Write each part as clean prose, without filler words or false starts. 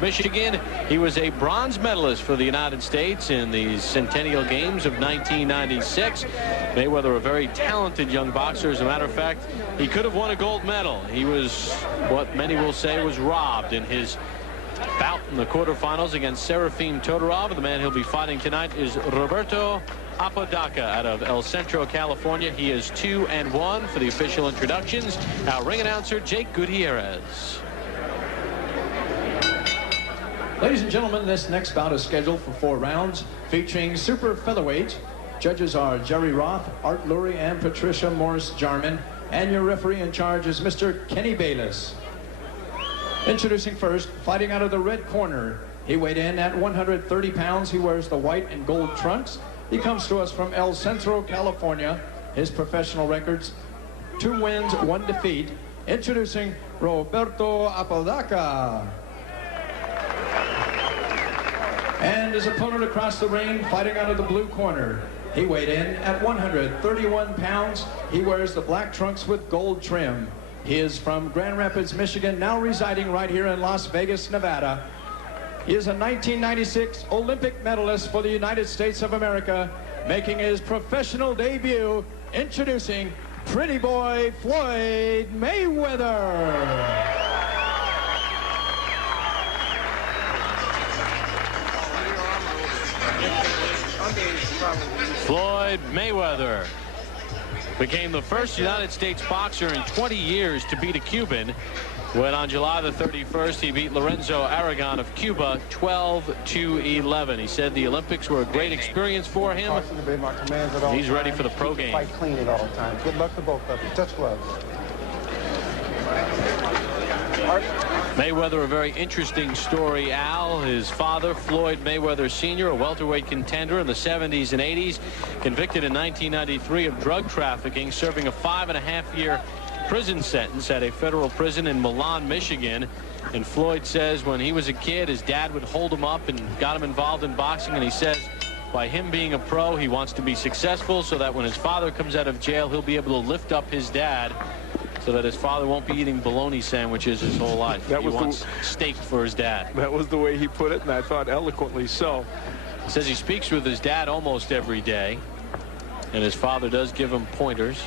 Michigan. He was a bronze medalist for the United States in the Centennial Games of 1996. Mayweather, a very talented young boxer. As a matter of fact, he could have won a gold medal. He was what many will say was robbed in his bout in the quarterfinals against Serafim Todorov. The man he'll be fighting tonight is Roberto Apodaca out of El Centro, California. He is 2-1 for the official introductions. Our ring announcer, Jake Gutierrez. Ladies and gentlemen, this next bout is scheduled for 4 rounds, featuring super featherweight. Judges are Jerry Roth, Art Lurie, and Patricia Morris-Jarman. And your referee in charge is Mr. Kenny Bayless. Introducing first, fighting out of the red corner. He weighed in at 130 pounds. He wears the white and gold trunks. He comes to us from El Centro, California. His professional records, 2 wins, 1 defeat. Introducing Roberto Apodaca. And his opponent across the ring, fighting out of the blue corner. He weighed in at 131 pounds. He wears the black trunks with gold trim. He is from Grand Rapids, Michigan, now residing right here in Las Vegas, Nevada. He is a 1996 Olympic medalist for the United States of America, making his professional debut, introducing Pretty Boy Floyd Mayweather. Floyd Mayweather became the first United States boxer in 20 years to beat a Cuban when on July the 31st he beat Lorenzo Aragon of Cuba 12-11. He said the Olympics were a great experience for him. He's ready for the pro game. Fight clean at all times. Good luck to both of you. Touch gloves. Mayweather, a very interesting story, Al. His father, Floyd Mayweather Sr., a welterweight contender in the 70s and 80s, convicted in 1993 of drug trafficking, serving a 5.5-year prison sentence at a federal prison in Milan, Michigan. And Floyd says when he was a kid, his dad would hold him up and got him involved in boxing. And he says by him being a pro, he wants to be successful so that when his father comes out of jail, he'll be able to lift up his dad, so that his father won't be eating bologna sandwiches his whole life. He wants steak for his dad. That was the way he put it, and I thought eloquently so. He says he speaks with his dad almost every day, and his father does give him pointers.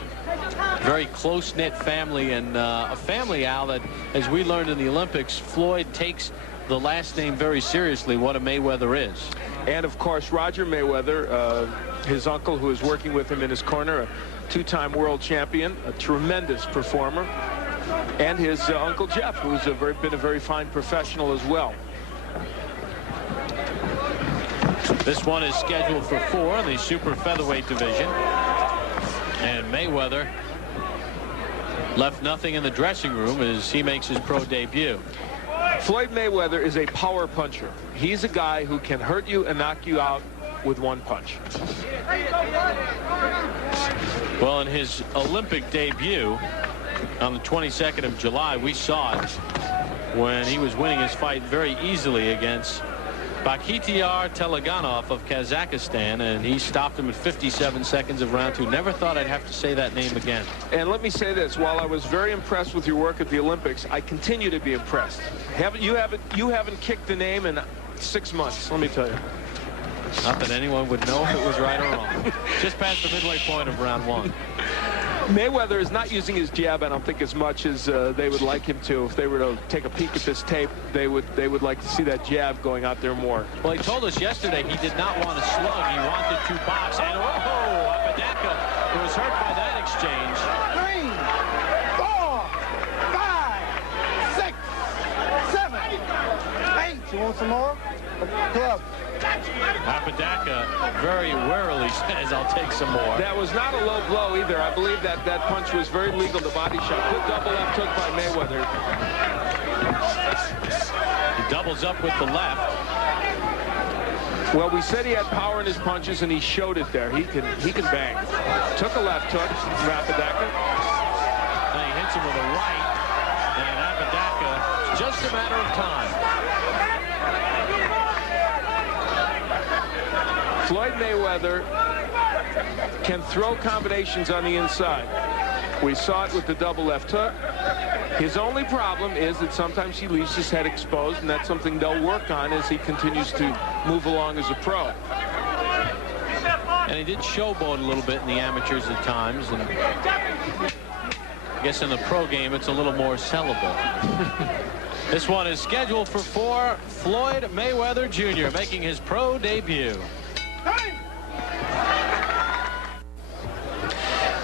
Very close-knit family, and a family, Al, that, as we learned in the Olympics, Floyd takes the last name very seriously, what a Mayweather is. And, of course, Roger Mayweather, his uncle, who is working with him in his corner, a 2-time world champion, a tremendous performer, and his Uncle Jeff, who's been a very fine professional as well. This one is scheduled for 4 in the super featherweight division, and Mayweather left nothing in the dressing room as he makes his pro debut. Floyd Mayweather is a power puncher. He's a guy who can hurt you and knock you out with 1 punch. Well, in his Olympic debut on the 22nd of July, we saw it when he was winning his fight very easily against Bakhtiar Teleganov of Kazakhstan, and he stopped him at 57 seconds of round 2. Never thought I'd have to say that name again. And let me say this, while I was very impressed with your work at the Olympics, I continue to be impressed. You haven't kicked the name in 6 months, let me tell you. Not that anyone would know if it was right or wrong. Just past the midway point of round 1. Mayweather is not using his jab, I don't think, as much as they would like him to. If they were to take a peek at this tape, they would like to see that jab going out there more. Well, he told us yesterday he did not want to slug. He wanted to box. And Apodaca was hurt by that exchange. 3, 4, 5, 6, 7, 8. You want some more? Club. Apodaca very warily says, I'll take some more. That was not a low blow either. I believe that punch was very legal, the body shot. Good double left hook by Mayweather. He doubles up with the left. Well, we said he had power in his punches, and he showed it there. He can bang. Took a left hook from Apodaca. And he hits him with a right. And Apodaca, it's just a matter of time. Floyd Mayweather can throw combinations on the inside. We saw it with the double left hook. His only problem is that sometimes he leaves his head exposed, and that's something they'll work on as he continues to move along as a pro. And he did showboat a little bit in the amateurs at times, and I guess in the pro game it's a little more sellable. This one is scheduled for 4. Floyd Mayweather Jr. making his pro debut.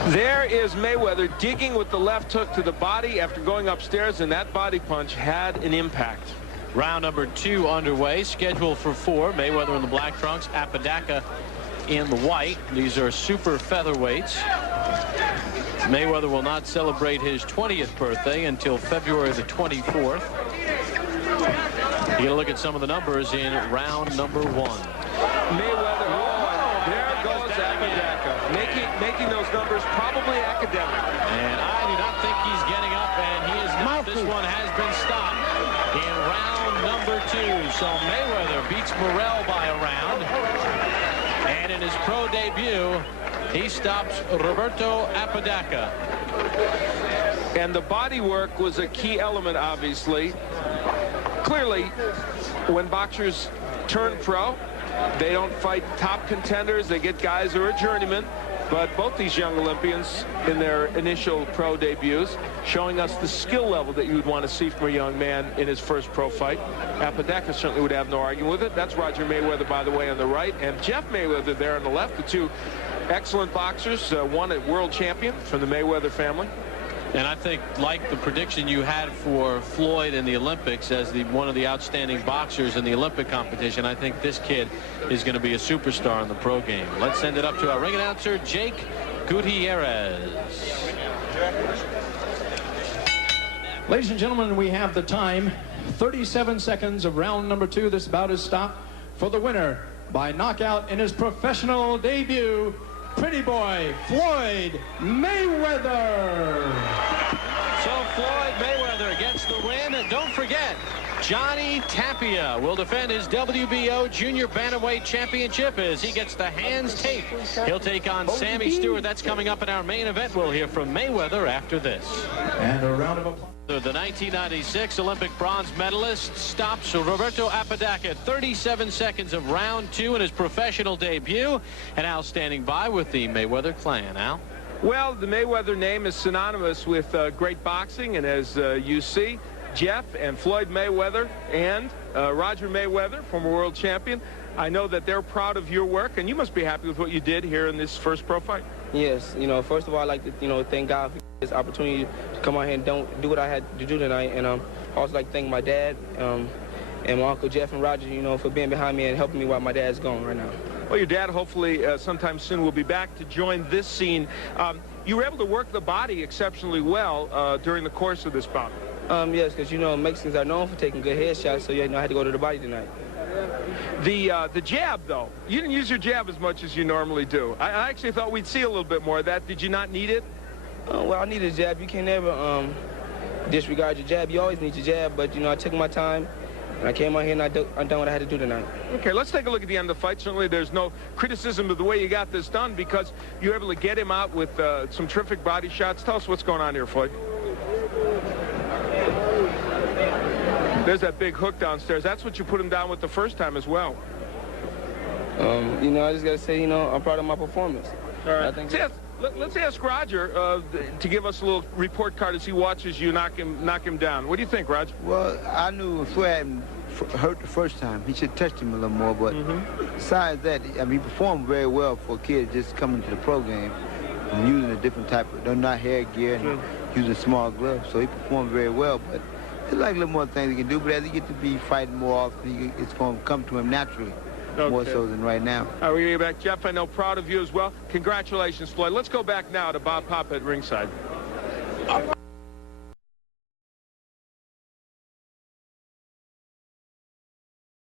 There is Mayweather digging with the left hook to the body after going upstairs, and that body punch had an impact. Round number 2 underway, scheduled for 4. Mayweather in the black trunks, Apodaca in the white. These are super featherweights. Mayweather will not celebrate his 20th birthday until February the 24th. You get a look at some of the numbers in round number 1. Mayweather, there goes Apodaca, making those numbers probably academic. And I do not think he's getting up, and he is not. This one has been stopped in round number 2. So Mayweather beats Morrell by a round. And in his pro debut, he stops Roberto Apodaca. And the body work was a key element, obviously. Clearly, when boxers turn pro, they don't fight top contenders. They get guys who are journeymen. But both these young Olympians in their initial pro debuts showing us the skill level that you would want to see from a young man in his first pro fight. Apodaca certainly would have no argument with it. That's Roger Mayweather, by the way, on the right, and Jeff Mayweather there on the left. The two excellent boxers, one a world champion from the Mayweather family. And I think, like the prediction you had for Floyd in the Olympics as one of the outstanding boxers in the Olympic competition, I think this kid is going to be a superstar in the pro game. Let's send it up to our ring announcer, Jake Gutierrez. Ladies and gentlemen, we have the time. 37 seconds of round number 2. This bout is stopped for the winner by knockout in his professional debut, Pretty Boy Floyd Mayweather. So Floyd Mayweather gets the win. And don't forget, Johnny Tapia will defend his WBO Junior Bantamweight Championship as he gets the hands taped. He'll take on Sammy Stewart. That's coming up in our main event. We'll hear from Mayweather after this. And a round of applause. The 1996 Olympic bronze medalist stops Roberto Apodaca. 37 seconds of round 2 in his professional debut. And Al standing by with the Mayweather clan. Al? Well, the Mayweather name is synonymous with great boxing, and as you see, Jeff and Floyd Mayweather and Roger Mayweather, former world champion, I know that they're proud of your work, and you must be happy with what you did here in this first pro fight. Yes, first of all, I'd like to, thank God for this opportunity to come out here and do what I had to do tonight. And I also like to thank my dad and my Uncle Jeff and Roger, for being behind me and helping me while my dad's gone right now. Well, your dad hopefully sometime soon will be back to join this scene. You were able to work the body exceptionally well during the course of this bout. Yes, because, Mexicans are known for taking good headshots, so, I had to go to the body tonight. The jab, though, you didn't use your jab as much as you normally do. I actually thought we'd see a little bit more of that. Did you not need it? Well, I needed a jab. You can never disregard your jab. You always need your jab, but, I took my time. And I came out here and I done what I had to do tonight. Okay, let's take a look at the end of the fight. Certainly there's no criticism of the way you got this done because you were able to get him out with some terrific body shots. Tell us what's going on here, Floyd. There's that big hook downstairs. That's what you put him down with the first time as well. I just got to say, I'm proud of my performance. All right. Let's ask Roger to give us a little report card as he watches you knock him down. What do you think, Roger? Well, I knew Floyd hadn't hurt the first time. He should have touched him a little more. But besides that, he performed very well for a kid just coming to the pro game and using a different type of, not hair gear and using small gloves. So he performed very well. But there's like a little more things he can do. But as he gets to be fighting more often, it's going to come to him naturally. Okay. More so than right now. All right, we're going to get back. Jeff, I know, proud of you as well. Congratulations, Floyd. Let's go back now to Bob Pop at ringside.